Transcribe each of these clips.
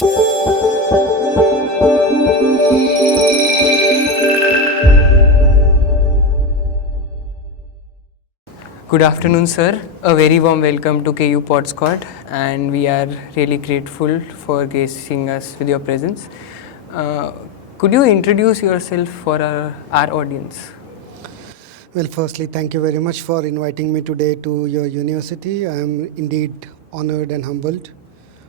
Good afternoon, sir. A very warm welcome to KU PodSquad, and we are really grateful for gracing us with your presence. Could you introduce yourself for our audience? Well, firstly, thank you very much for inviting me today to your university. I am indeed honored and humbled.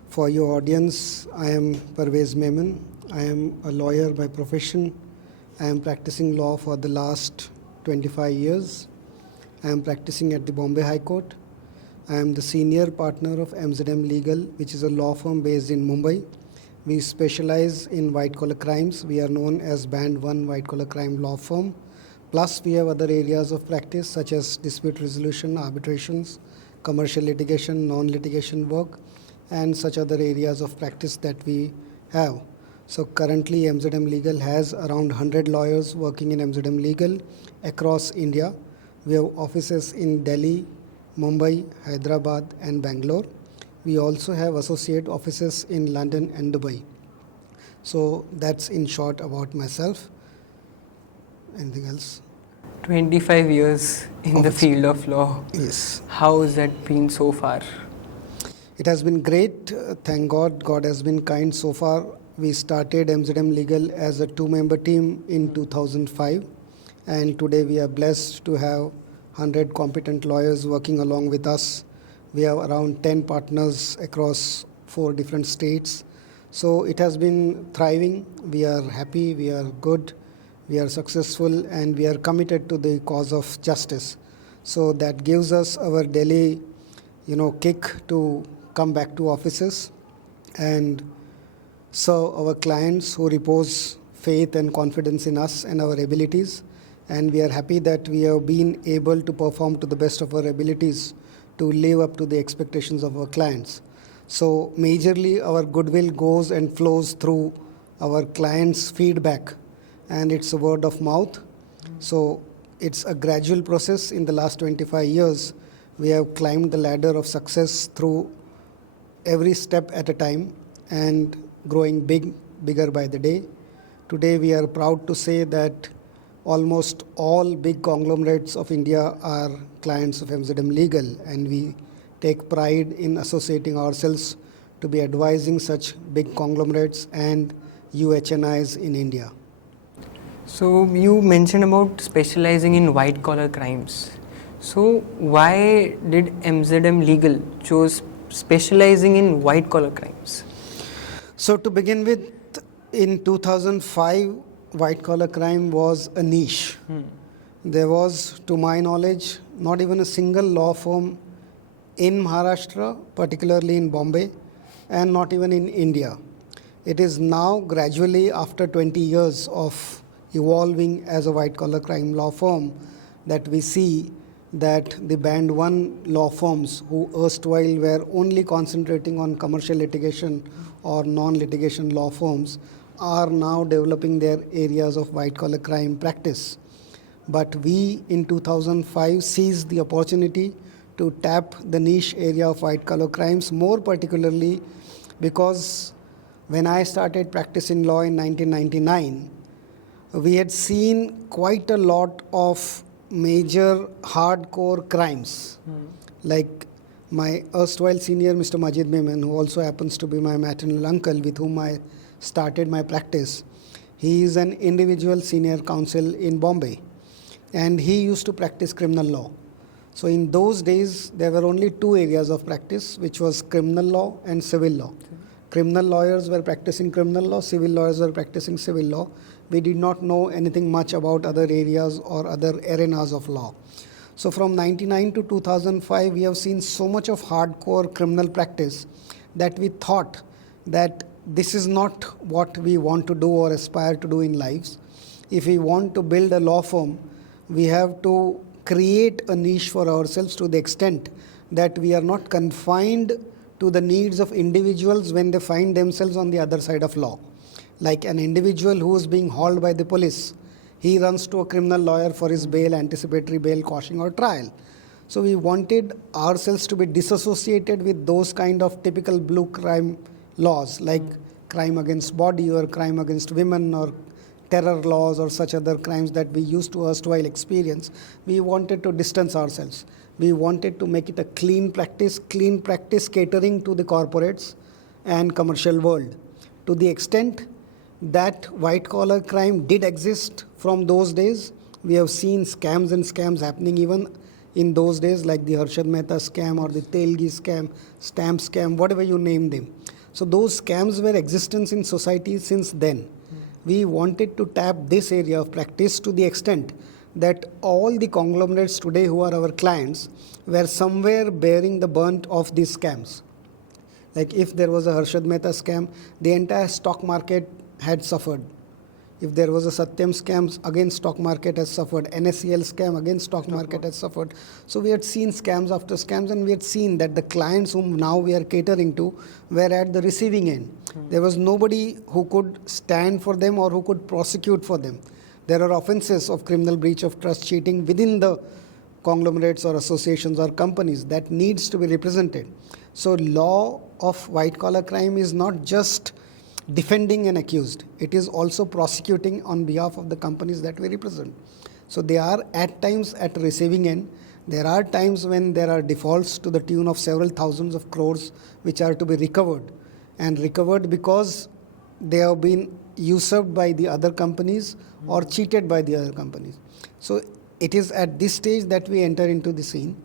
For your audience, I am Parvez Memon. I am a lawyer by profession. I am practicing law for the last 25 years. I am practicing at the Bombay High Court. I am the senior partner of MZM Legal, which is a law firm based in Mumbai. We specialize in white-collar crimes. We are known as Band 1 white-collar crime law firm. Plus, we have other areas of practice such as dispute resolution, arbitrations, commercial litigation, non-litigation work, and such other areas of practice that we have. So currently, MZM Legal has around 100 lawyers working in MZM Legal across India. We have offices in Delhi, Mumbai, Hyderabad, and Bangalore. We also have associate offices in London and Dubai. So that's in short about myself. Anything else? 25 years in the field of law. Yes. How has that been so far? It has been great. Thank God. God has been kind so far. We started MZM Legal as a 2-member team in 2005. And today we are blessed to have 100 competent lawyers working along with us. We have around 10 partners across 4 different states. So it has been thriving. We are happy, we are good, we are successful, and we are committed to the cause of justice. So that gives us our daily, kick to come back to offices and serve our clients who repose faith and confidence in us and our abilities. And we are happy that we have been able to perform to the best of our abilities to live up to the expectations of our clients. So majorly our goodwill goes and flows through our clients' feedback, and it's a word of mouth. So it's a gradual process. In the last 25 years, we have climbed the ladder of success through every step at a time and growing bigger by the day. Today we are proud to say that almost all big conglomerates of India are clients of MZM Legal, and we take pride in associating ourselves to be advising such big conglomerates and UHNIs in India. So you mentioned about specializing in white-collar crimes. So why did MZM Legal choose specializing in white-collar crimes? So to begin with, in 2005, white-collar crime was a niche. There was, to my knowledge, not even a single law firm in Maharashtra, particularly in Bombay, and not even in India. It is now gradually, after 20 years of evolving as a white-collar crime law firm, that we see that the Band 1 law firms who erstwhile were only concentrating on commercial litigation or non-litigation law firms are now developing their areas of white-collar crime practice. But we, in 2005, seized the opportunity to tap the niche area of white-collar crimes, more particularly because when I started practicing law in 1999, we had seen quite a lot of major hardcore crimes. Like my erstwhile senior, Mr. Majid Memon, who also happens to be my maternal uncle, with whom I started my practice. He is an individual senior counsel in Bombay, and he used to practice criminal law. So in those days, there were only 2 areas of practice, which was criminal law and civil law. Criminal lawyers were practicing criminal law, civil lawyers were practicing civil law. We did not know anything much about other areas or other arenas of law. So from 1999 to 2005, we have seen so much of hardcore criminal practice that we thought that this is not what we want to do or aspire to do in lives. If we want to build a law firm, we have to create a niche for ourselves to the extent that we are not confined to the needs of individuals when they find themselves on the other side of law. Like an individual who is being hauled by the police, he runs to a criminal lawyer for his bail, anticipatory bail, quashing or trial. So we wanted ourselves to be disassociated with those kind of typical blue crime laws like crime against body or crime against women or terror laws or such other crimes that we used to erstwhile experience. We wanted to distance ourselves. We wanted to make it a clean practice catering to the corporates and commercial world. To the extent that white collar crime did exist from those days, we have seen scams and scams happening even in those days, like the Harshad Mehta scam or the Telgi scam, stamp scam, whatever you name them. So those scams were existence in society since then. We wanted to tap this area of practice to the extent that all the conglomerates today who are our clients were somewhere bearing the brunt of these scams. Like if there was a Harshad Mehta scam, the entire stock market had suffered. If there was a Satyam scam, again stock market has suffered. NSCL scam, again stock market has suffered. So we had seen scams after scams, and we had seen that the clients whom now we are catering to were at the receiving end. There was nobody who could stand for them or who could prosecute for them. There are offenses of criminal breach of trust, cheating within the conglomerates or associations or companies that needs to be represented. So law of white collar crime is not just defending an accused, it is also prosecuting on behalf of the companies that we represent. So they are at times at receiving end. There are times when there are defaults to the tune of several thousands of crores which are to be recovered, and recovered because they have been usurped by the other companies or cheated by the other companies. So it is at this stage that we enter into the scene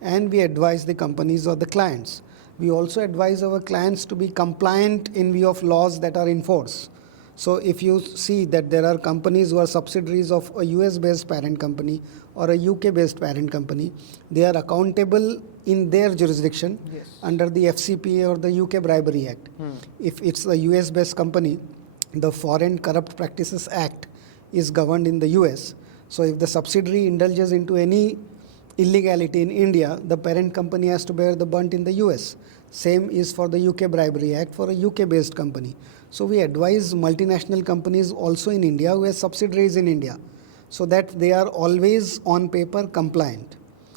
and we advise the companies or the clients. We also advise our clients to be compliant in view of laws that are in force. So if you see that there are companies who are subsidiaries of a US-based parent company or a UK-based parent company, they are accountable in their jurisdiction under the FCPA or the UK Bribery Act. If it's a US-based company, the Foreign Corrupt Practices Act is governed in the US. So if the subsidiary indulges into any illegality in India, the parent company has to bear the brunt in the US. Same is for the UK Bribery Act for a UK-based company. So we advise multinational companies also in India who have subsidiaries in India, so that they are always on paper compliant.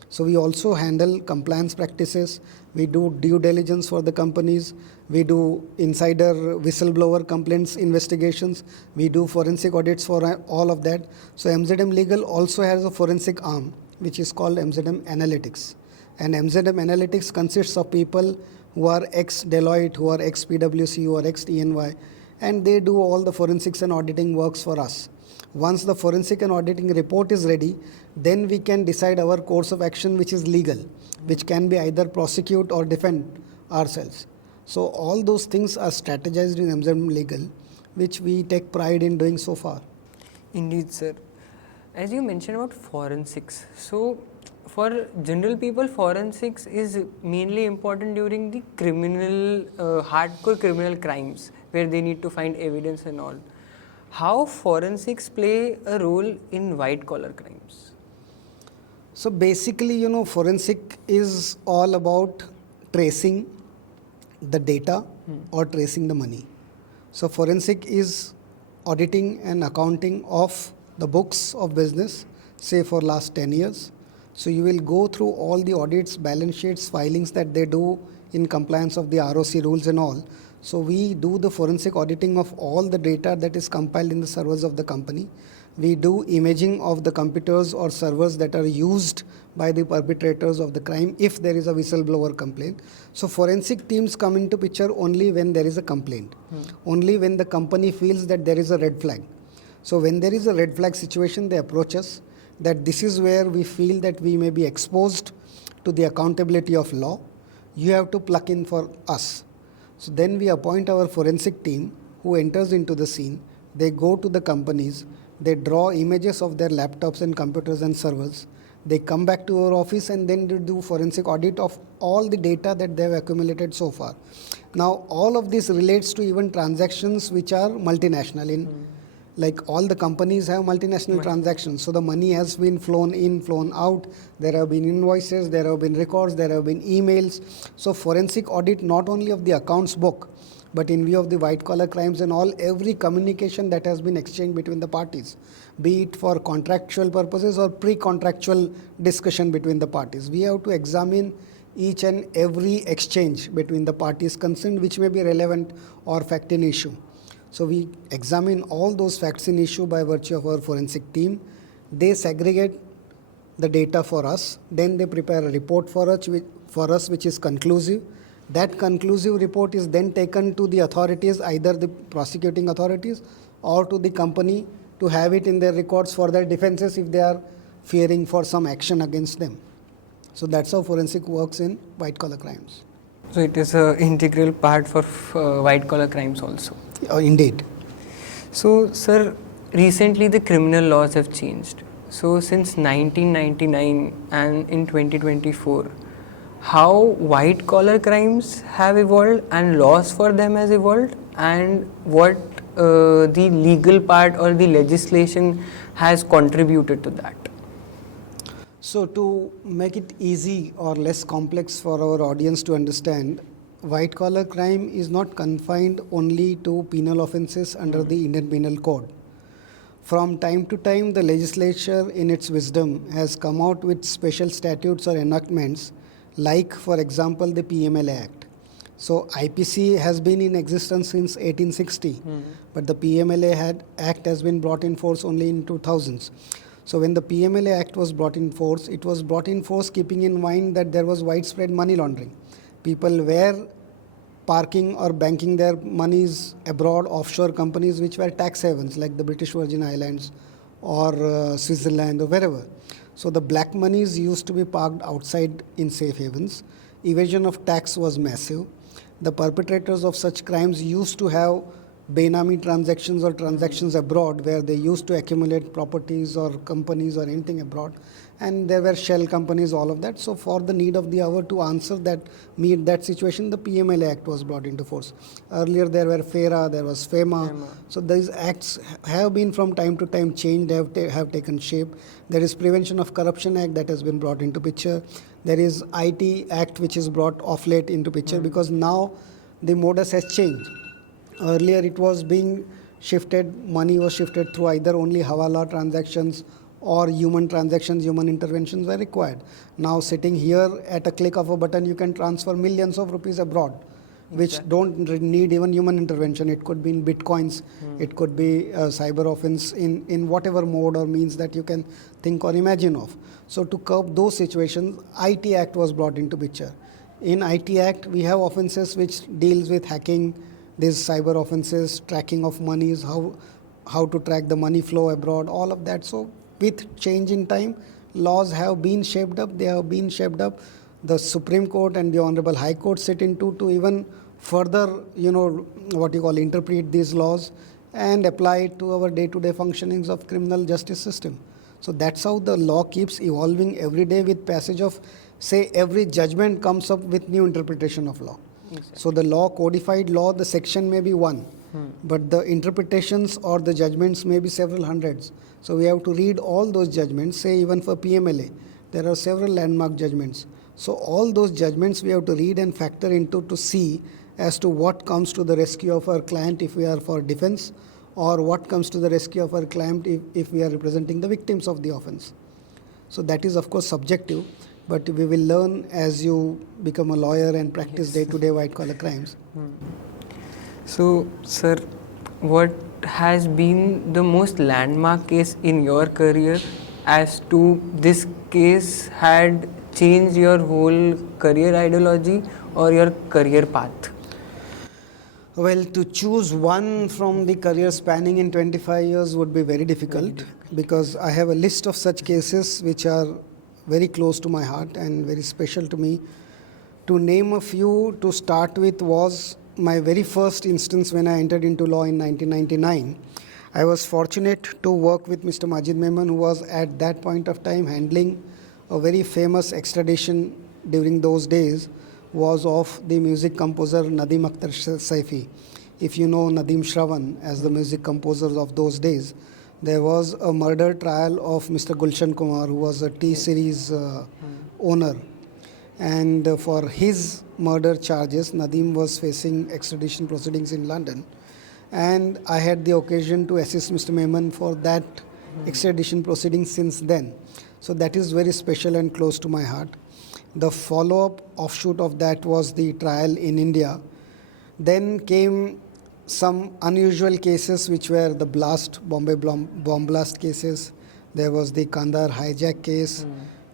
So we also handle compliance practices. We do due diligence for the companies. We do insider whistleblower complaints investigations. We do forensic audits for all of that. So MZM Legal also has a forensic arm, which is called MZM Analytics. And MZM Analytics consists of people who are ex-Deloitte, who are ex-PwC, who are ex-EY, and they do all the forensics and auditing works for us. Once the forensic and auditing report is ready, then we can decide our course of action, which is legal, which can be either prosecute or defend ourselves. So all those things are strategized in MZM Legal, which we take pride in doing so far. Indeed, sir. As you mentioned about forensics, so for general people, forensics is mainly important during the criminal, hardcore criminal crimes where they need to find evidence and all. How forensics play a role in white collar crimes? So basically, forensic is all about tracing the data or tracing the money. So forensic is auditing and accounting of the books of business, say for last 10 years. So you will go through all the audits, balance sheets, filings that they do in compliance of the ROC rules and all. So we do the forensic auditing of all the data that is compiled in the servers of the company. We do imaging of the computers or servers that are used by the perpetrators of the crime if there is a whistleblower complaint. So forensic teams come into picture only when there is a complaint, only when the company feels that there is a red flag. So when there is a red flag situation, they approach us that this is where we feel that we may be exposed to the accountability of law. You have to plug in for us. So then we appoint our forensic team who enters into the scene. They go to the companies, they draw images of their laptops and computers and servers. They come back to our office and then they do forensic audit of all the data that they have accumulated so far. Now all of this relates to even transactions which are multinational. Like all the companies have multinational transactions. So the money has been flown in, flown out. There have been invoices, there have been records, there have been emails. So forensic audit not only of the accounts book, but in view of the white collar crimes and all, every communication that has been exchanged between the parties, be it for contractual purposes or pre-contractual discussion between the parties. We have to examine each and every exchange between the parties concerned, which may be relevant or fact in issue. So we examine all those facts in issue by virtue of our forensic team. They segregate the data for us. Then they prepare a report for us which is conclusive. That conclusive report is then taken to the authorities, either the prosecuting authorities or to the company, to have it in their records for their defenses if they are fearing for some action against them. So that's how forensic works in white collar crimes. So it is an integral part for white collar crimes also. Indeed. So sir, recently the criminal laws have changed. So since 1999 and in 2024, how white collar crimes have evolved and laws for them has evolved, and what the legal part or the legislation has contributed to that? So to make it easy or less complex for our audience to understand, white collar crime is not confined only to penal offences under the Indian Penal Code. From time to time, the legislature in its wisdom has come out with special statutes or enactments, like for example the PMLA Act. So IPC has been in existence since 1860, but the PMLA Act has been brought in force only in 2000s. So when the PMLA Act was brought in force, it was brought in force keeping in mind that there was widespread money laundering. People were parking or banking their monies abroad, offshore companies which were tax havens like the British Virgin Islands or Switzerland or wherever. So the black monies used to be parked outside in safe havens. Evasion of tax was massive. The perpetrators of such crimes used to have Benami transactions or transactions abroad, where they used to accumulate properties or companies or anything abroad, and there were shell companies, all of that. So for the need of the hour to meet that situation, the PMLA Act was brought into force. Earlier there were FERA, there was FEMA. So these acts have been from time to time changed, have taken shape. There is Prevention of Corruption Act that has been brought into picture. There is IT Act which is brought off late into picture, because now the modus has changed. Earlier it was being shifted, money was shifted through either only Hawala transactions or human transactions, human interventions were required. Now sitting here at a click of a button, you can transfer millions of rupees abroad, which don't need even human intervention. It could be in bitcoins, it could be a cyber offense in whatever mode or means that you can think or imagine of. So to curb those situations, IT Act was brought into picture. In IT Act, we have offenses which deals with hacking, these cyber offenses, tracking of monies, how to track the money flow abroad, all of that. So with change in time, laws have been shaped up. They have been shaped up. The Supreme Court and the Honorable High Court sit into to even further, interpret these laws and apply it to our day-to-day functionings of criminal justice system. So that's how the law keeps evolving every day with passage of, say, every judgment comes up with new interpretation of law. Exactly. So the law, codified law, the section may be one, but the interpretations or the judgments may be several hundreds. So we have to read all those judgments, say even for PMLA, there are several landmark judgments. So all those judgments we have to read and factor into to see as to what comes to the rescue of our client if we are for defense, or what comes to the rescue of our client if we are representing the victims of the offense. So that is of course subjective, but we will learn as you become a lawyer and practice day-to-day white-collar crimes. So, sir, what has been the most landmark case in your career as to this case had changed your whole career ideology or your career path? Well, to choose one from the career spanning in 25 years would be very difficult, because I have a list of such cases which are very close to my heart and very special to me. To name a few to start with was my very first instance when I entered into law in 1999. I was fortunate to work with Mr. Parvez Memon, who was at that point of time handling a very famous extradition during those days, was of the music composer Nadeem Akhtar Saifi. If you know Nadeem Shravan as the music composers of those days, there was a murder trial of Mr. Gulshan Kumar, who was a T-Series owner. And for his murder charges, Nadeem was facing extradition proceedings in London. And I had the occasion to assist Mr. Memon for that extradition proceedings since then. So that is very special and close to my heart. The follow-up offshoot of that was the trial in India. Then came some unusual cases which were the Bombay bomb blast cases. There was the Kandahar hijack case.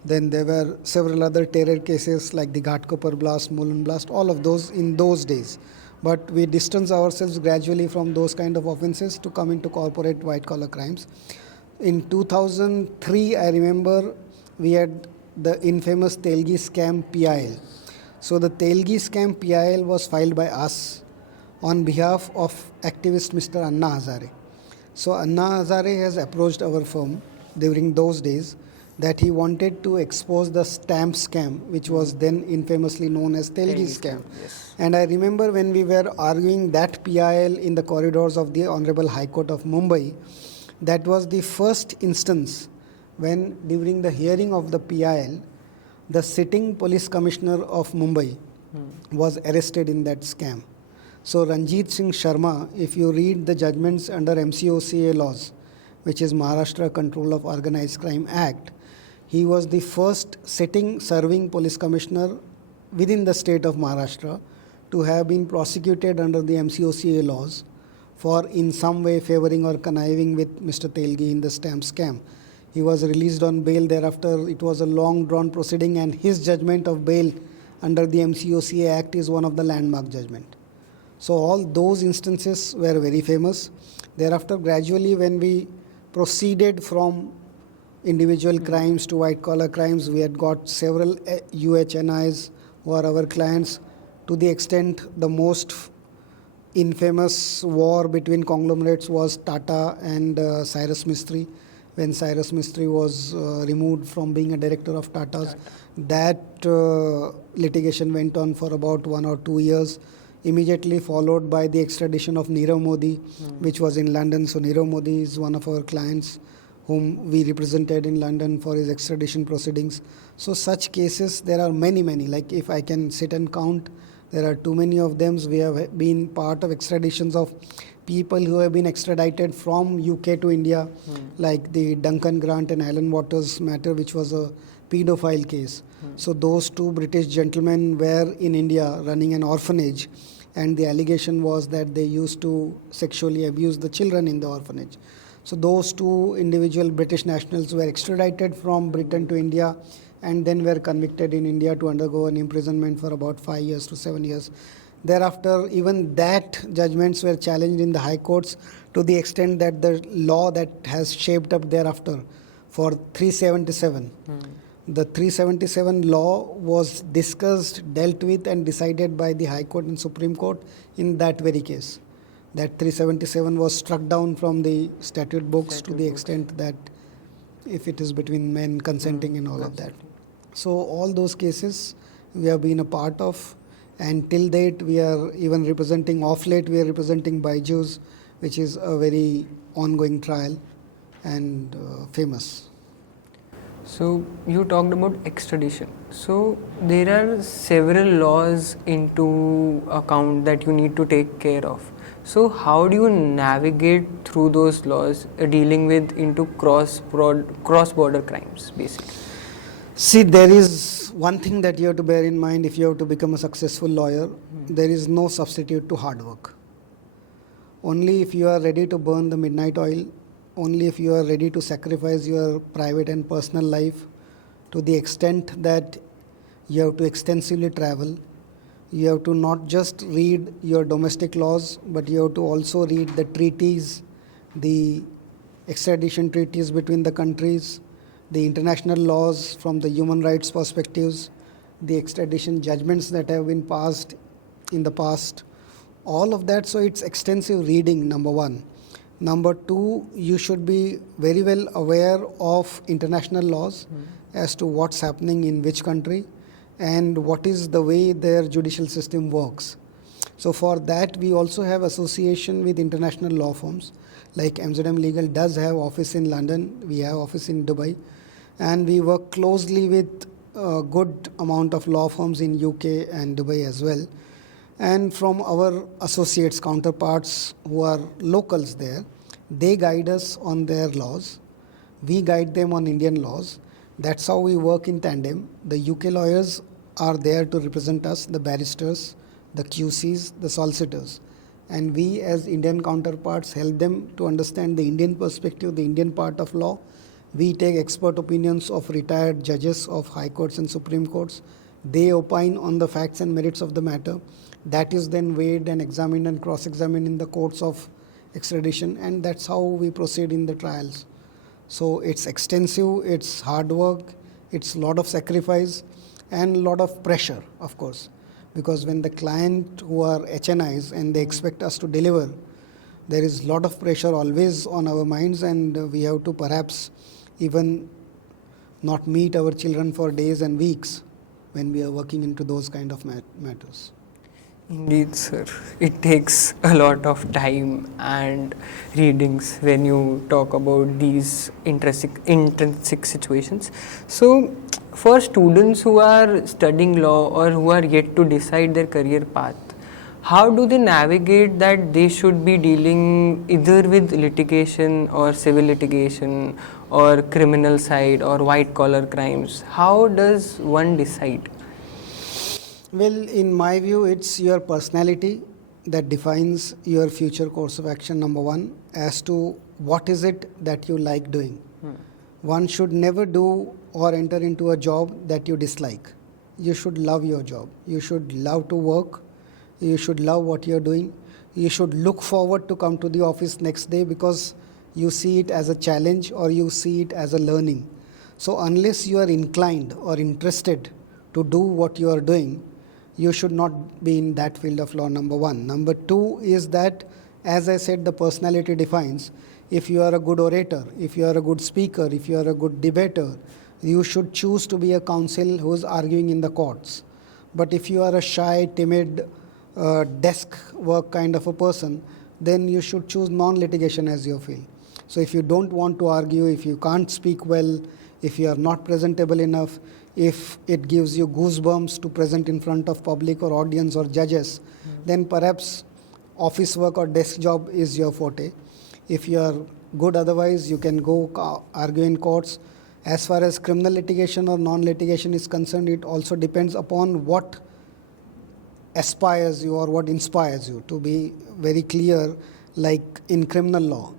Then there were several other terror cases like the Ghatkopar blast, Mulund blast, all of those in those days. But we distance ourselves gradually from those kind of offenses to come into corporate white-collar crimes. In 2003, I remember we had the infamous Telgi scam PIL. So the Telgi scam PIL was filed by us on behalf of activist Mr. Anna Hazare. So Anna Hazare has approached our firm during those days that he wanted to expose the stamp scam, which was then infamously known as Telgi scam. Yes. And I remember when we were arguing that PIL in the corridors of the Honorable High Court of Mumbai, that was the first instance when during the hearing of the PIL, the sitting police commissioner of Mumbai was arrested in that scam. So Ranjit Singh Sharma, if you read the judgments under MCOCA laws, which is Maharashtra Control of Organized Crime Act, he was the first sitting serving police commissioner within the state of Maharashtra to have been prosecuted under the MCOCA laws for in some way favoring or conniving with Mr. Telgi in the stamp scam. He was released on bail thereafter. It was a long drawn proceeding, and his judgment of bail under the MCOCA Act is one of the landmark judgment. So all those instances were very famous. Thereafter, gradually when we proceeded from individual crimes to white-collar crimes, we had got several UHNIs who are our clients, to the extent the most infamous war between conglomerates was Tata and Cyrus Mistry. When Cyrus Mistry was removed from being a director of Tata's, that litigation went on for about 1 or 2 years, immediately followed by the extradition of Nirav Modi, which was in London. So Nirav Modi is one of our clients whom we represented in London for his extradition proceedings. So such cases, there are many. Like if I can sit and count, there are too many of them. We have been part of extraditions of people who have been extradited from UK to India, like the Duncan Grant and Alan Waters matter, which was a pedophile case. So those two British gentlemen were in India running an orphanage, and the allegation was that they used to sexually abuse the children in the orphanage. So those two individual British nationals were extradited from Britain to India and then were convicted in India to undergo an imprisonment for about 5 years to 7 years. Thereafter, even that judgments were challenged in the high courts to the extent that the law that has shaped up thereafter for 377. The 377 law was discussed, dealt with and decided by the High Court and Supreme Court in that very case. That 377 was struck down from the statute books to the extent that if it is between men consenting and all of that. So all those cases we have been a part of, and till date we are even representing, off late we are representing Byju's, which is a very ongoing trial and famous. So you talked about extradition. So there are several laws into account that you need to take care of. So how do you navigate through those laws dealing with into cross-border crimes, basically? See, there is one thing that you have to bear in mind if you have to become a successful lawyer. There is no substitute to hard work. Only if you are ready to burn the midnight oil, only if you are ready to sacrifice your private and personal life to the extent that you have to extensively travel. You have to not just read your domestic laws, but you have to also read the treaties, the extradition treaties between the countries, the international laws from the human rights perspectives, the extradition judgments that have been passed in the past, all of that. So it's extensive reading, number one. Number two, you should be very well aware of international laws as to what's happening in which country and what is the way their judicial system works. So for that, we also have association with international law firms. Like MZM Legal does have office in London, we have office in Dubai, and we work closely with a good amount of law firms in UK and Dubai as well. And from our associates, counterparts who are locals there, they guide us on their laws. We guide them on Indian laws. That's how we work in tandem. The UK lawyers are there to represent us, the barristers, the QCs, the solicitors. And we as Indian counterparts help them to understand the Indian perspective, the Indian part of law. We take expert opinions of retired judges of high courts and supreme courts. They opine on the facts and merits of the matter. That is then weighed and examined and cross-examined in the courts of extradition, and that's how we proceed in the trials. So it's extensive, it's hard work, it's a lot of sacrifice and a lot of pressure, of course, because when the client who are HNIs and they expect us to deliver, there is a lot of pressure always on our minds, and we have to perhaps even not meet our children for days and weeks when we are working into those kind of matters. Indeed, sir. It takes a lot of time and readings when you talk about these intrinsic situations. So, for students who are studying law or who are yet to decide their career path, how do they navigate that they should be dealing either with litigation or civil litigation or criminal side or white collar crimes? How does one decide? Well, in my view, it's your personality that defines your future course of action, number one, as to what is it that you like doing. One should never do or enter into a job that you dislike. You should love your job. You should love to work. You should love what you're doing. You should look forward to come to the office next day because you see it as a challenge or you see it as a learning. So unless you are inclined or interested to do what you are doing, you should not be in that field of law, number one. Number two is that, as I said, the personality defines. If you are a good orator, if you are a good speaker, if you are a good debater, you should choose to be a counsel who is arguing in the courts. But if you are a shy, timid, desk work kind of a person, then you should choose non-litigation as your field. So if you don't want to argue, if you can't speak well, if you are not presentable enough, if it gives you goosebumps to present in front of public or audience or judges, then perhaps office work or desk job is your forte. If you are good otherwise, you can go argue in courts. As far as criminal litigation or non-litigation is concerned, it also depends upon what aspires you or what inspires you. To be very clear, like in criminal law,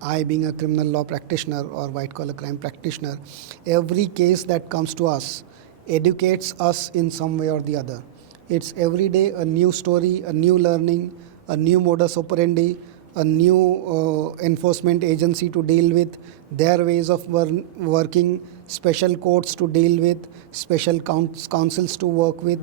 I being a criminal law practitioner or white collar crime practitioner, every case that comes to us educates us in some way or the other. It's every day a new story, a new learning, a new modus operandi, a new enforcement agency to deal with, their ways of working, special courts to deal with, special counsels to work with,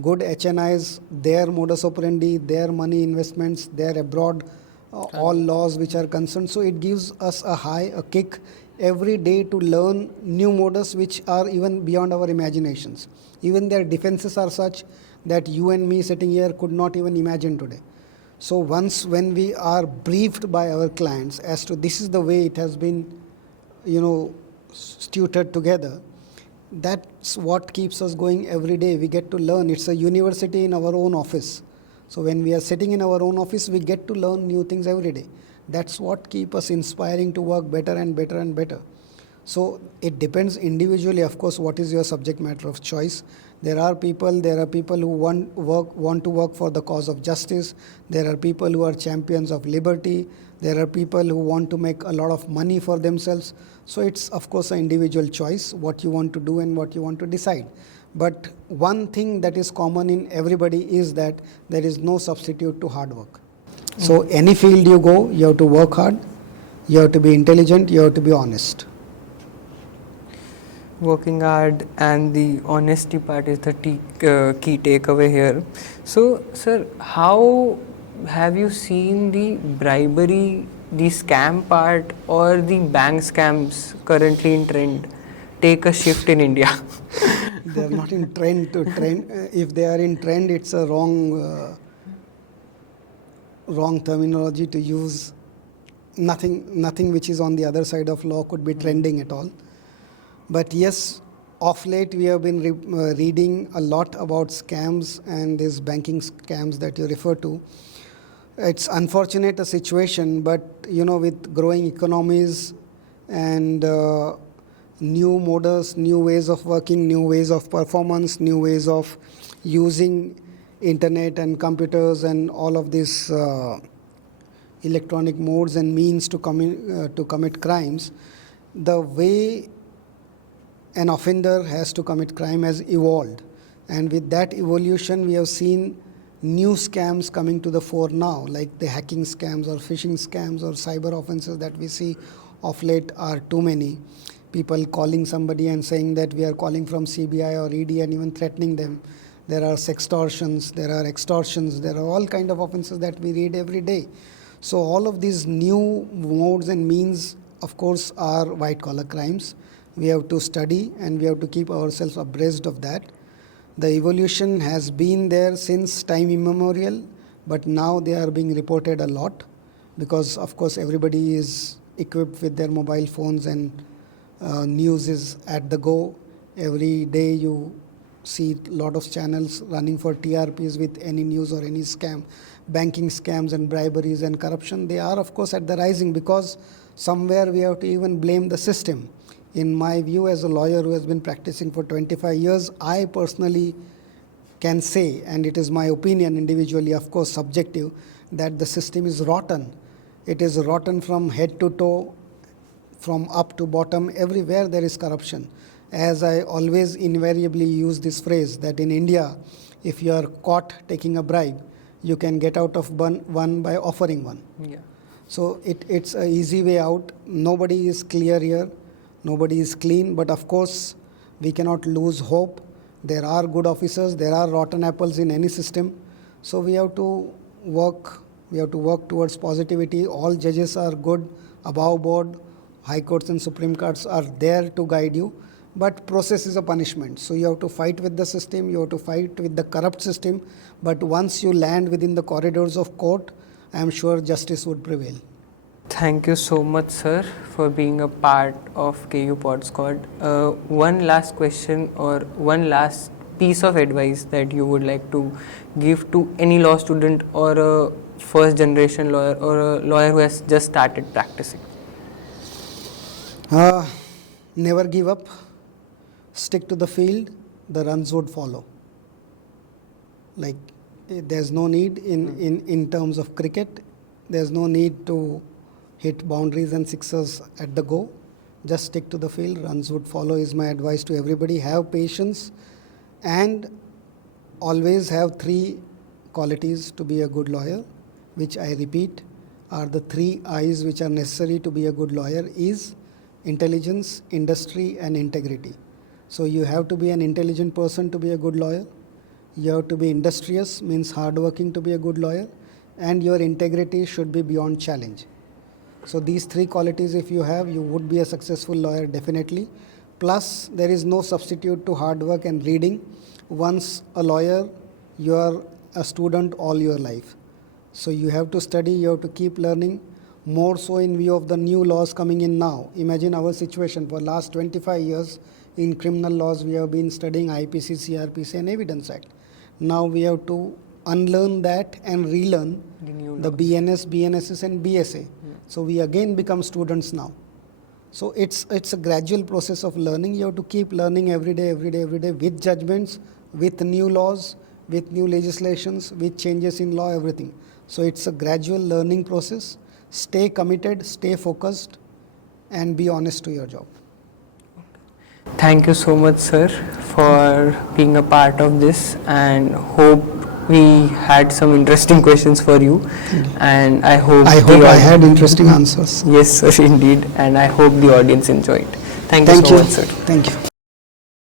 good HNIs, their modus operandi, their money investments, their abroad, all laws which are concerned. So it gives us a kick every day to learn new modus which are even beyond our imaginations. Even their defenses are such that you and me sitting here could not even imagine today. So once when we are briefed by our clients as to this is the way it has been, tutored together, that's what keeps us going every day. We get to learn. It's a university in our own office. So when we are sitting in our own office, we get to learn new things every day. That's what keeps us inspiring to work better and better and better. So it depends individually, of course, what is your subject matter of choice. There are people who want to work for the cause of justice. There are people who are champions of liberty. There are people who want to make a lot of money for themselves. So it's, of course, an individual choice, what you want to do and what you want to decide. But one thing that is common in everybody is that there is no substitute to hard work. So any field you go, you have to work hard, you have to be intelligent, you have to be honest. Working hard and the honesty part is the key takeaway here. So, sir, how have you seen the bribery, the scam part or the bank scams currently in trend take a shift in India? They are not in trend to trend. If they are in trend, it's a wrong terminology to use. Nothing which is on the other side of law could be trending at all. But yes, of late we have been reading a lot about scams and these banking scams that you refer to. It's unfortunate a situation, but with growing economies and new models, new ways of working, new ways of performance, new ways of using internet and computers and all of these electronic modes and means to commit crimes. The way an offender has to commit crime has evolved, and with that evolution we have seen new scams coming to the fore now, like the hacking scams or phishing scams or cyber offenses that we see of late are too many. People calling somebody and saying that we are calling from CBI or ED and even threatening them. There are sextortions, there are extortions, there are all kind of offenses that we read every day. So all of these new modes and means, of course, are white collar crimes. We have to study and we have to keep ourselves abreast of that. The evolution has been there since time immemorial, but now they are being reported a lot because, of course, everybody is equipped with their mobile phones and news is at the go. Every day you see a lot of channels running for TRPs with any news or any scam. Banking scams and briberies and corruption, they are, of course, at the rising because somewhere we have to even blame the system. In my view, as a lawyer who has been practicing for 25 years, I personally can say, and it is my opinion individually, of course subjective, that the system is rotten. It is rotten from head to toe, from up to bottom. Everywhere there is corruption. As I always invariably use this phrase, that in India, if you are caught taking a bribe, you can get out of one by offering one. Yeah. So it's an easy way out. Nobody is clear here. Nobody is clean, but of course, we cannot lose hope. There are good officers, there are rotten apples in any system. So we have to work towards positivity. All judges are good, above board. High courts and Supreme Courts are there to guide you. But process is a punishment. So you have to fight with the system, you have to fight with the corrupt system. But once you land within the corridors of court, I am sure justice would prevail. Thank you so much, sir, for being a part of KU PodSquad. One last question or one last piece of advice that you would like to give to any law student or a first generation lawyer or a lawyer who has just started practicing? Never give up. Stick to the field. The runs would follow. Like, there's no need in terms of cricket. There's no need to hit boundaries and sixers at the go. Just stick to the field. Runs would follow is my advice to everybody. Have patience and always have 3 qualities to be a good lawyer, which I repeat are the 3 I's which are necessary to be a good lawyer is intelligence, industry and integrity. So you have to be an intelligent person to be a good lawyer. You have to be industrious, means hardworking to be a good lawyer, and your integrity should be beyond challenge. So these 3 qualities if you have, you would be a successful lawyer definitely. Plus, there is no substitute to hard work and reading. Once a lawyer, you are a student all your life. So you have to study, you have to keep learning, more so in view of the new laws coming in now. Imagine our situation for last 25 years in criminal laws, we have been studying IPC, CRPC and Evidence Act. Now we have to unlearn that and relearn the BNS, BNSS and BSA. So we again become students now. So it's a gradual process of learning. You have to keep learning every day with judgments, with new laws, with new legislations, with changes in law, everything. So it's a gradual learning process. Stay committed, stay focused and be honest to your job. Thank you so much, sir, for being a part of this, and hope we had some interesting questions for you. And I hope I had interesting answers. Yes, sir, indeed. And I hope the audience enjoyed. Thank you so much, sir. Thank you.